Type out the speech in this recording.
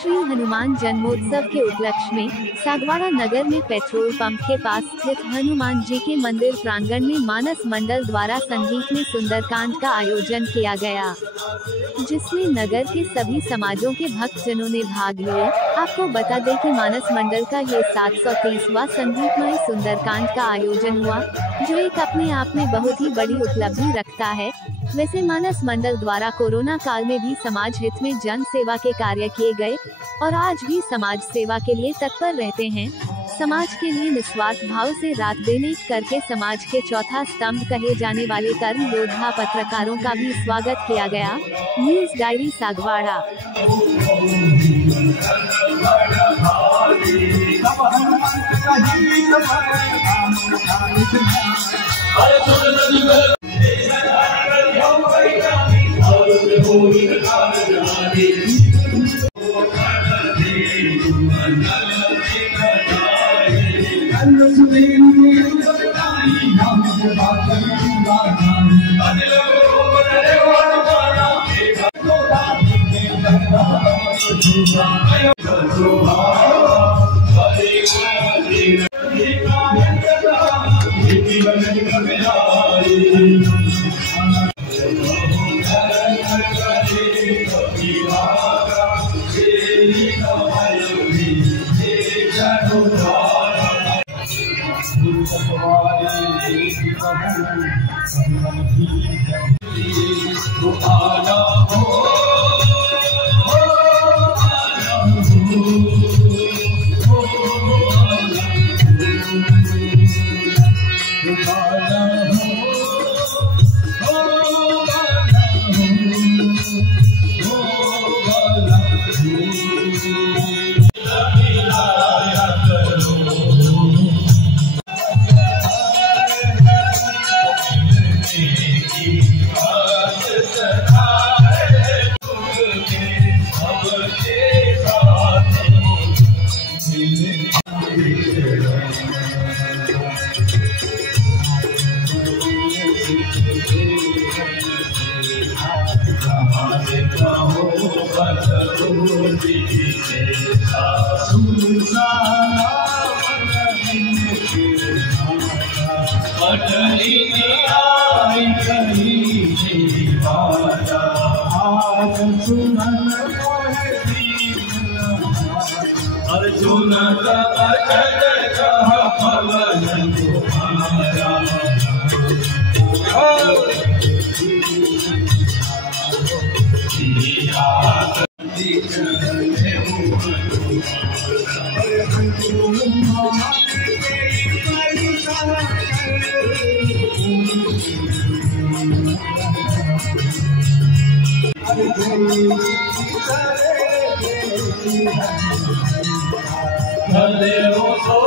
श्री हनुमान जन्मोत्सव के उपलक्ष्य में सागवाड़ा नगर में पेट्रोल पंप के पास स्थित हनुमान जी के मंदिर प्रांगण में मानस मंडल द्वारा संगीत में सुंदरकांड का आयोजन किया गया, जिसमें नगर के सभी समाजों के भक्तजनों ने भाग लिया। आपको बता दें कि मानस मंडल का ये 730वां संगीतमय सुंदरकांड का आयोजन हुआ, जो एक अपने आप में बहुत ही बड़ी उपलब्धि रखता है। वैसे मानस मंडल द्वारा कोरोना काल में भी समाज हित में जन सेवा के कार्य किए गए और आज भी समाज सेवा के लिए तत्पर रहते हैं। समाज के लिए निस्वार्थ भाव से रात दिन एक करके समाज के चौथा स्तंभ कहे जाने वाले कर्म योद्धा पत्रकारों का भी स्वागत किया गया। News diary Sagwara. अर्जुन का Hare